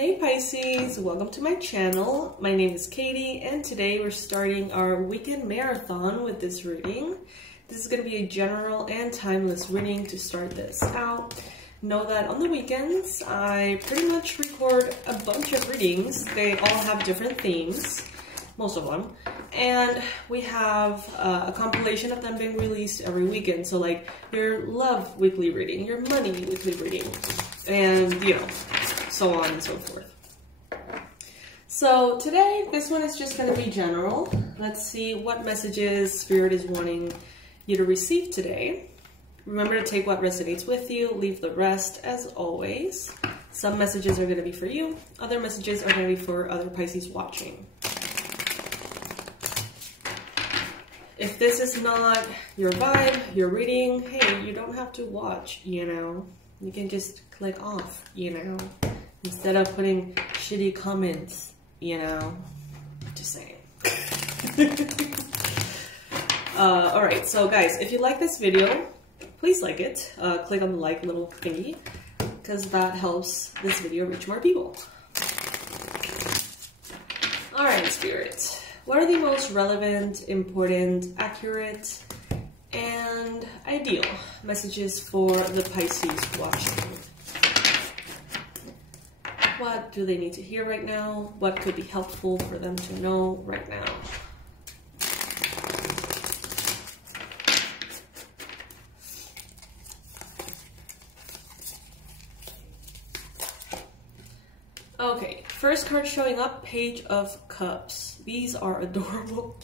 Hey Pisces, welcome to my channel. My name is Katie and today we're starting our weekend marathon with this reading. This is going to be a general and timeless reading to start this out. Know that on the weekends I pretty much record a bunch of readings. They all have different themes, most of them, and we have a compilation of them being released every weekend. So like your love weekly reading, your money weekly reading, and you know, so on and so forth. So today, this one is just going to be general. Let's see what messages Spirit is wanting you to receive today. Remember to take what resonates with you, leave the rest as always. Some messages are going to be for you, other messages are going to be for other Pisces watching. If this is not your vibe, your reading, hey, you don't have to watch, you know. You can just click off, you know. Instead of putting shitty comments, you know, just saying. Alright, so guys, if you like this video, please like it. Click on the like little thingy, because that helps this video reach more people. Alright, Spirit. What are the most relevant, important, accurate, and ideal messages for the Pisces watching? What do they need to hear right now? What could be helpful for them to know right now? Okay, first card showing up, Page of Cups. These are adorable.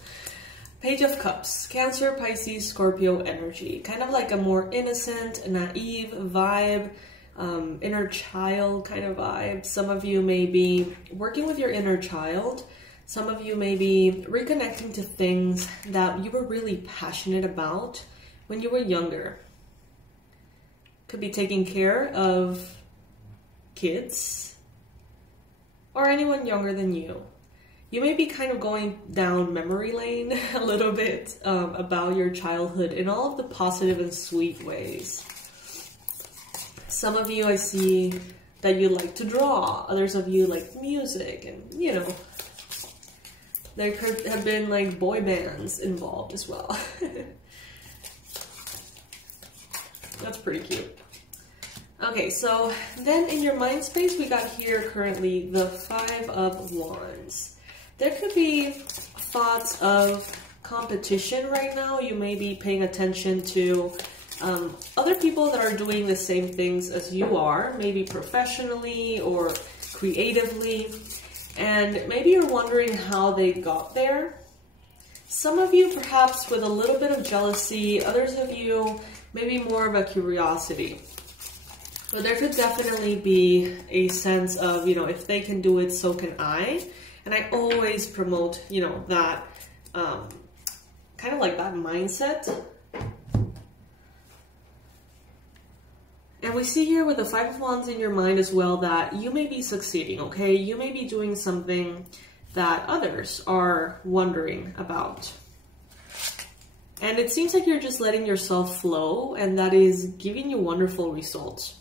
Page of Cups, Cancer, Pisces, Scorpio energy. Kind of like a more innocent, naive vibe. Inner child kind of vibe. Some of you may be working with your inner child. Some of you may be reconnecting to things that you were really passionate about when you were younger. Could be taking care of kids or anyone younger than you. You may be kind of going down memory lane a little bit about your childhood in all of the positive and sweet ways. Some of you, I see that you like to draw. Others of you like music, and you know, there could have been like boy bands involved as well. That's pretty cute. Okay, so then in your mind space, we got here currently the Five of Wands. There could be thoughts of competition right now. You may be paying attention to other people that are doing the same things as you are, maybe professionally or creatively, and maybe you're wondering how they got there. Some of you perhaps with a little bit of jealousy, others of you maybe more of a curiosity. But there could definitely be a sense of, you know, if they can do it, so can I. And I always promote, you know, that kind of like that mindset. And we see here with the Five of Wands in your mind as well that you may be succeeding, okay? You may be doing something that others are wondering about. And it seems like you're just letting yourself flow, and that is giving you wonderful results.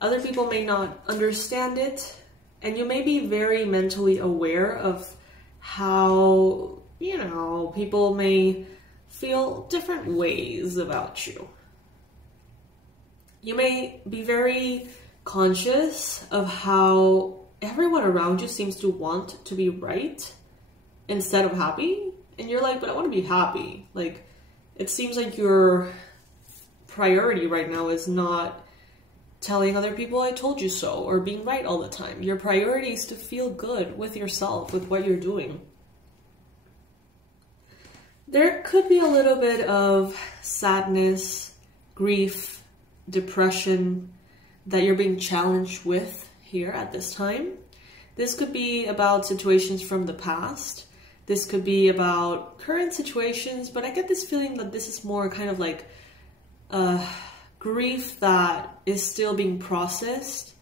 Other people may not understand it, and you may be very mentally aware of how, you know, people may feel different ways about you. You may be very conscious of how everyone around you seems to want to be right instead of happy. And you're like, but I want to be happy. Like, it seems like your priority right now is not telling other people I told you so or being right all the time. Your priority is to feel good with yourself, with what you're doing. There could be a little bit of sadness, grief, depression that you're being challenged with here at this time. This could be about situations from the past. This could be about current situations, but I get this feeling that this is more kind of like grief that is still being processed,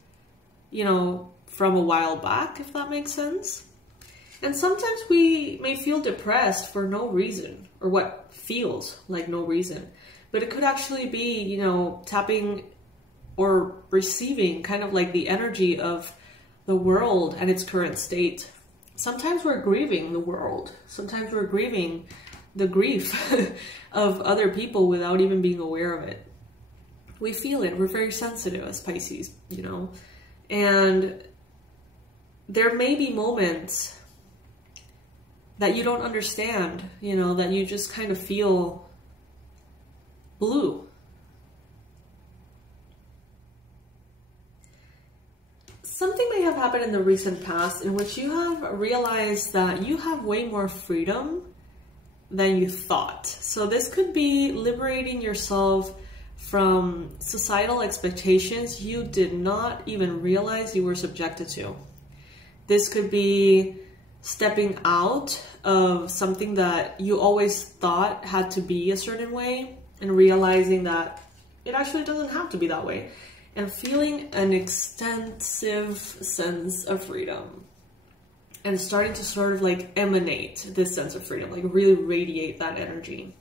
you know, from a while back, if that makes sense. And sometimes we may feel depressed for no reason, or what feels like no reason. But it could actually be, you know, tapping or receiving kind of like the energy of the world and its current state. Sometimes we're grieving the world. Sometimes we're grieving the grief of other people without even being aware of it. We feel it. We're very sensitive as Pisces, you know. And there may be moments that you don't understand, you know, that you just kind of feel blue. Something may have happened in the recent past in which you have realized that you have way more freedom than you thought. So this could be liberating yourself from societal expectations you did not even realize you were subjected to. This could be stepping out of something that you always thought had to be a certain way and realizing that it actually doesn't have to be that way, and feeling an extensive sense of freedom and starting to sort of like emanate this sense of freedom, like really radiate that energy.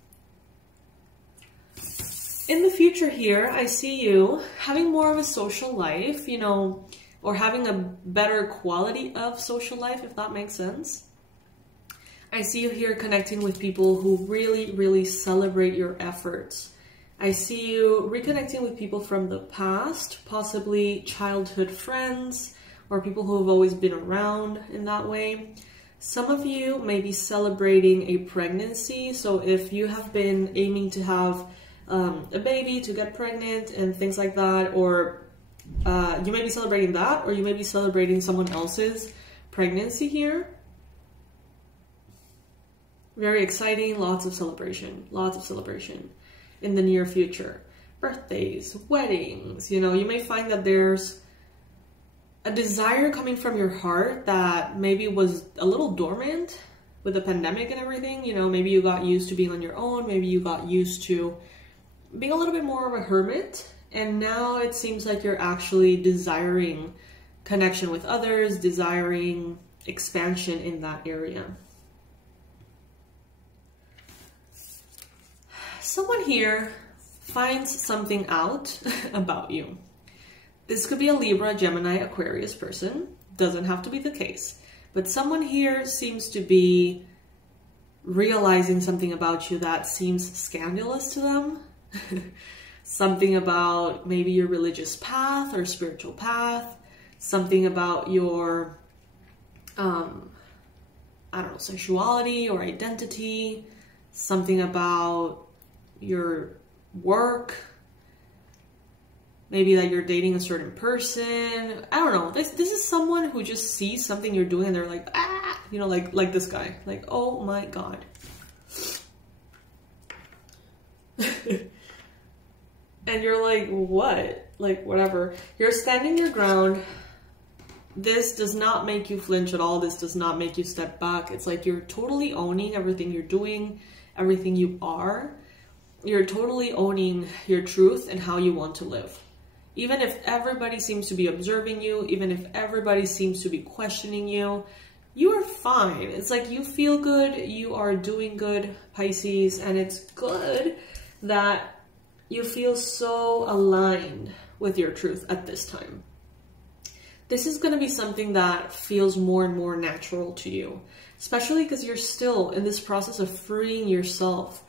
In the future here, I see you having more of a social life, you know, or having a better quality of social life, if that makes sense. I see you here connecting with people who really, really celebrate your efforts. I see you reconnecting with people from the past, possibly childhood friends or people who have always been around in that way. Some of you may be celebrating a pregnancy. So if you have been aiming to have a baby, to get pregnant and things like that, or you may be celebrating that, or you may be celebrating someone else's pregnancy here. Very exciting, lots of celebration in the near future. Birthdays, weddings, you know, you may find that there's a desire coming from your heart that maybe was a little dormant with the pandemic and everything. You know, maybe you got used to being on your own, maybe you got used to being a little bit more of a hermit, and now it seems like you're actually desiring connection with others, desiring expansion in that area. Someone here finds something out about you. This could be a Libra, Gemini, Aquarius person. Doesn't have to be the case. But someone here seems to be realizing something about you that seems scandalous to them. Something about maybe your religious path or spiritual path. Something about your, I don't know, sexuality or identity. Something about your work, maybe that you're dating a certain person. I don't know. This is someone who just sees something you're doing and they're like, ah, you know, like this guy, like, oh my God. And you're like, what? Like, whatever. You're standing your ground. This does not make you flinch at all. This does not make you step back. It's like you're totally owning everything you're doing, everything you are. You're totally owning your truth and how you want to live. Even if everybody seems to be observing you, even if everybody seems to be questioning you, you are fine. It's like you feel good, you are doing good, Pisces, and it's good that you feel so aligned with your truth at this time. This is going to be something that feels more and more natural to you, especially because you're still in this process of freeing yourself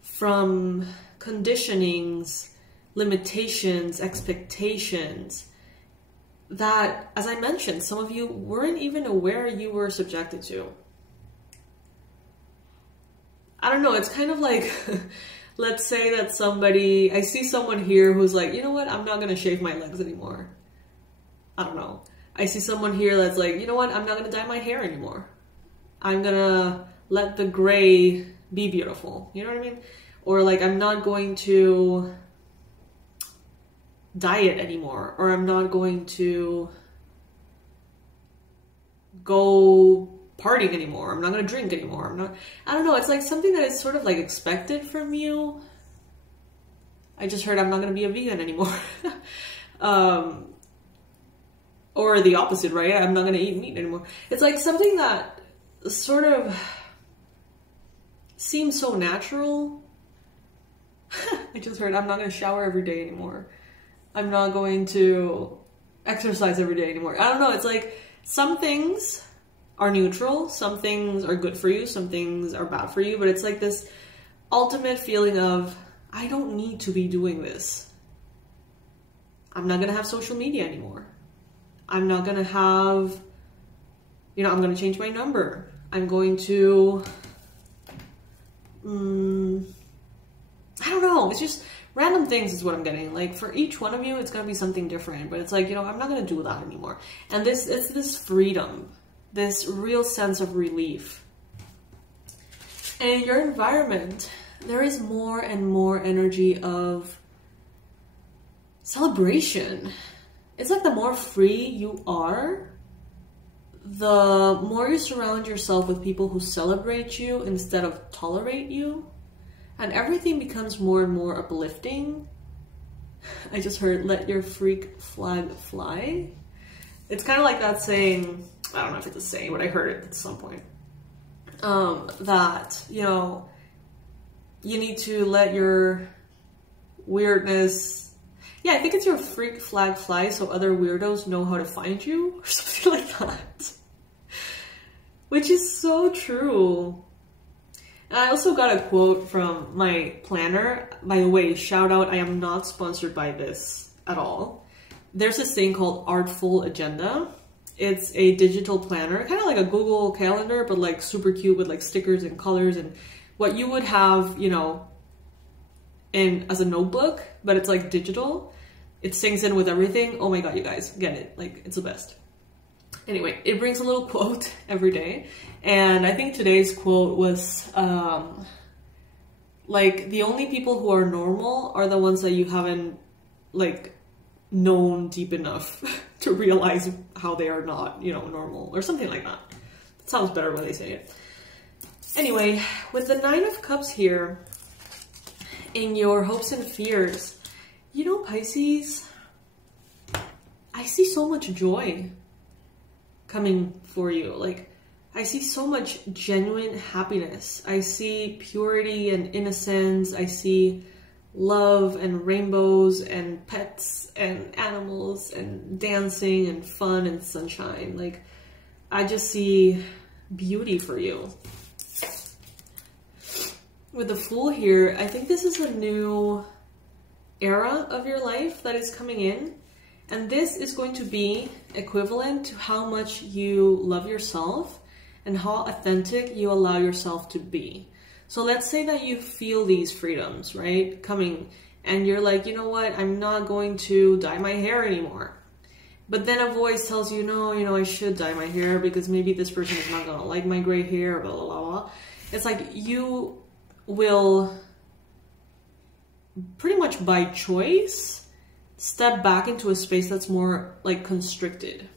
from conditionings, limitations, expectations that, as I mentioned, some of you weren't even aware you were subjected to. I don't know, it's kind of like, let's say that somebody, I see someone here who's like, you know what, I'm not going to shave my legs anymore. I don't know. I see someone here that's like, you know what, I'm not going to dye my hair anymore. I'm going to let the gray be beautiful. You know what I mean? Or like, I'm not going to diet anymore, or I'm not going to go partying anymore. I'm not going to drink anymore. I don't know. It's like something that is sort of like expected from you. I just heard I'm not going to be a vegan anymore. Or the opposite, right? I'm not going to eat meat anymore. It's like something that sort of seems so natural. I just heard I'm not going to shower every day anymore. I'm not going to exercise every day anymore. I don't know. It's like Some things are neutral, some things are good for you, some things are bad for you, but it's like this ultimate feeling of, I don't need to be doing this. I'm not gonna have social media anymore. I'm not gonna have, you know, I'm gonna change my number. I'm going to, I don't know, it's just random things is what I'm getting. Like for each one of you, it's gonna be something different, but it's like, you know, I'm not gonna do that anymore. And it's this freedom, this real sense of relief. And in your environment, there is more and more energy of celebration. It's like the more free you are, the more you surround yourself with people who celebrate you instead of tolerate you. And everything becomes more and more uplifting. I just heard, let your freak flag fly. It's kind of like that saying, I don't know if it's a saying, but I heard it at some point. That, you know, you need to let your weirdness, yeah, I think it's your freak flag fly so other weirdos know how to find you or something like that. Which is so true. And I also got a quote from my planner. By the way, shout out, I am not sponsored by this at all. There's this thing called Artful Agenda. It's a digital planner, kind of like a Google Calendar, but like super cute with like stickers and colors and what you would have, you know, as a notebook, but it's like digital. It syncs in with everything. Oh my God, you guys get it. Like, it's the best. Anyway, it brings a little quote every day. And I think today's quote was, like, the only people who are normal are the ones that you haven't, like, known deep enough to realize how they are not, you know, normal or something like that. It sounds better when they say it. Anyway, with the Nine of Cups here, in your hopes and fears, you know, Pisces, I see so much joy coming for you. Like, I see so much genuine happiness. I see purity and innocence. I see love and rainbows and pets and animals and dancing and fun and sunshine. Like, I just see beauty for you. With the Fool here, I think this is a new era of your life that is coming in. And this is going to be equivalent to how much you love yourself and how authentic you allow yourself to be. So let's say that you feel these freedoms, right, coming, and you're like, you know what, I'm not going to dye my hair anymore. But then a voice tells you, no, you know, I should dye my hair because maybe this person is not gonna like my gray hair, blah, blah, blah, blah. It's like you will pretty much by choice step back into a space that's more like constricted.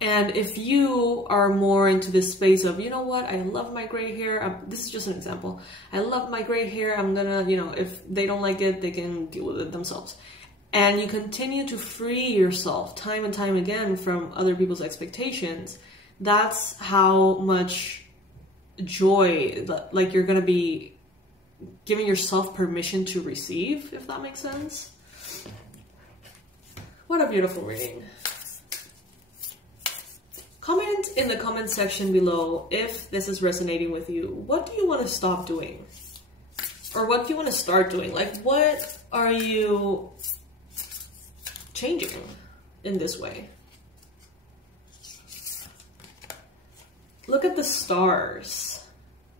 And if you are more into this space of, you know what, I love my gray hair. This is just an example. I love my gray hair. I'm gonna, you know, if they don't like it, they can deal with it themselves. And you continue to free yourself time and time again from other people's expectations. That's how much joy, like, you're gonna be giving yourself permission to receive, if that makes sense. What a beautiful reading. Comment in the comment section below if this is resonating with you. What do you want to stop doing? Or what do you want to start doing? Like, what are you changing in this way? Look at the stars.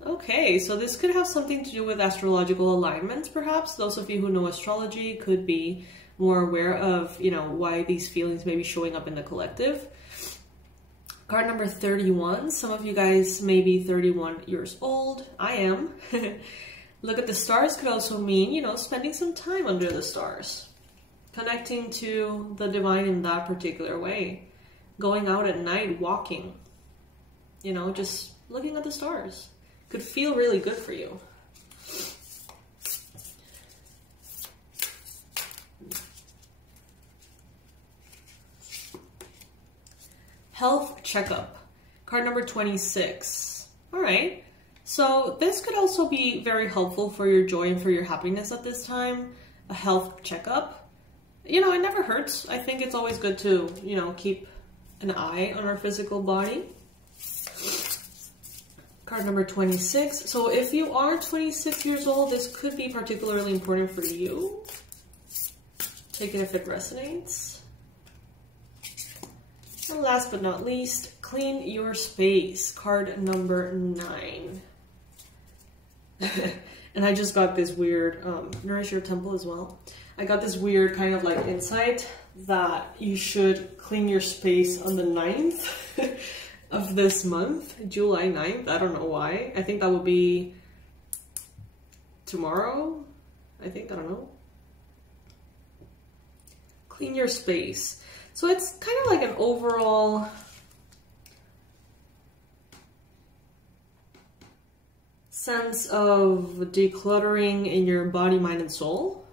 Okay, so this could have something to do with astrological alignments, perhaps. Those of you who know astrology could be more aware of, you know, why these feelings may be showing up in the collective. Card number 31. Some of you guys may be 31 years old. I am. Look at the stars could also mean, you know, spending some time under the stars. Connecting to the divine in that particular way. Going out at night, walking. You know, just looking at the stars. Could feel really good for you. Health checkup. Card number 26. All right. So this could also be very helpful for your joy and for your happiness at this time. A health checkup. You know, it never hurts. I think it's always good to, you know, keep an eye on our physical body. Card number 26. So if you are 26 years old, this could be particularly important for you. Take it if it resonates. And last but not least, clean your space. Card number 9. And I just got this weird, nourish your temple as well. I got this weird kind of like insight that you should clean your space on the 9th of this month, July 9th. I don't know why. I think that would be tomorrow. I don't know. Clean your space. So it's kind of like an overall sense of decluttering in your body, mind, and soul,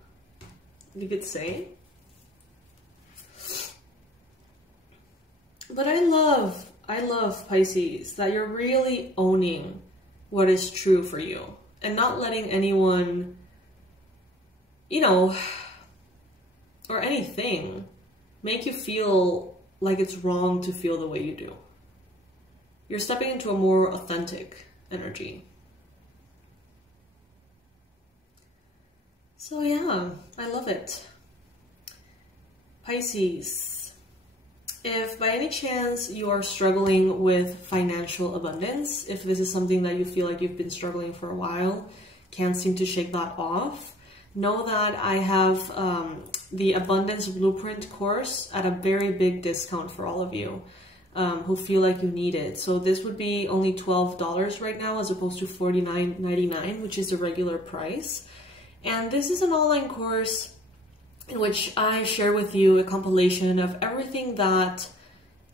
you could say. But I love Pisces, that you're really owning what is true for you and not letting anyone, you know, or anything make you feel like it's wrong to feel the way you do. You're stepping into a more authentic energy. So yeah, I love it. Pisces, if by any chance you are struggling with financial abundance, if this is something that you feel like you've been struggling for a while, can't seem to shake that off, know that I have the Abundance Blueprint course at a very big discount for all of you who feel like you need it. So this would be only $12 right now as opposed to $49.99, which is the regular price. And this is an online course in which I share with you a compilation of everything that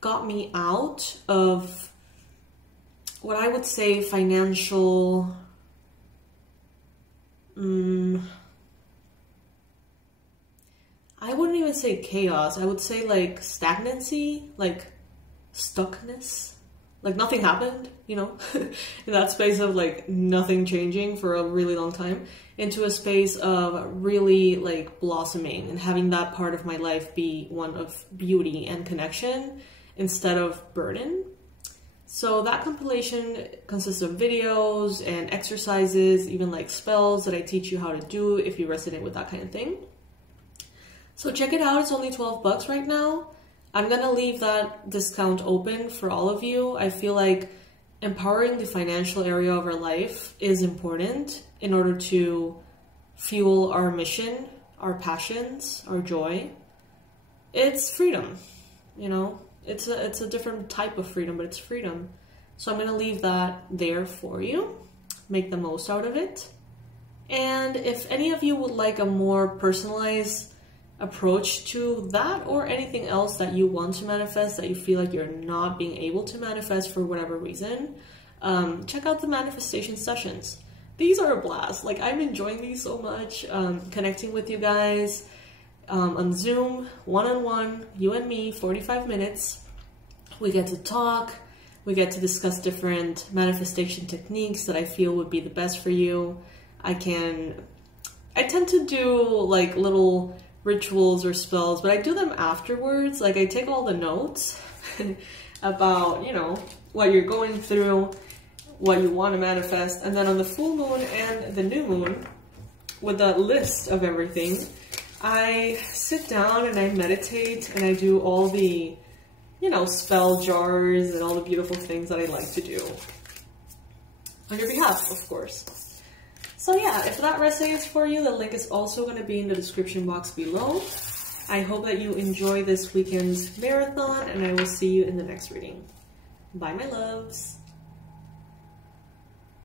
got me out of what I would say financial, I wouldn't even say chaos. I would say like stagnancy, like stuckness. Like nothing happened, you know, in that space of like nothing changing for a really long time, into a space of really like blossoming and having that part of my life be one of beauty and connection instead of burden. So that compilation consists of videos and exercises, even like spells that I teach you how to do if you resonate with that kind of thing. So check it out. It's only 12 bucks right now. I'm gonna leave that discount open for all of you. I feel like empowering the financial area of our life is important in order to fuel our mission, our passions, our joy. It's freedom, you know? It's a different type of freedom, but it's freedom. So I'm gonna leave that there for you. Make the most out of it. And if any of you would like a more personalized approach to that or anything else that you want to manifest that you feel like you're not being able to manifest for whatever reason, check out the manifestation sessions. These are a blast. Like, I'm enjoying these so much, connecting with you guys on Zoom, one-on-one, you and me, 45 minutes. We get to talk, we get to discuss different manifestation techniques that I feel would be the best for you. I tend to do like little rituals or spells, but I do them afterwards. Like, I take all the notes about, you know, what you're going through, what you want to manifest, and then on the full moon and the new moon, with a list of everything, I sit down and I meditate and I do all the, you know, spell jars and all the beautiful things that I like to do on your behalf, of course. So yeah, if that resonates for you, the link is also going to be in the description box below. I hope that you enjoy this weekend's marathon, and I will see you in the next reading. Bye, my loves.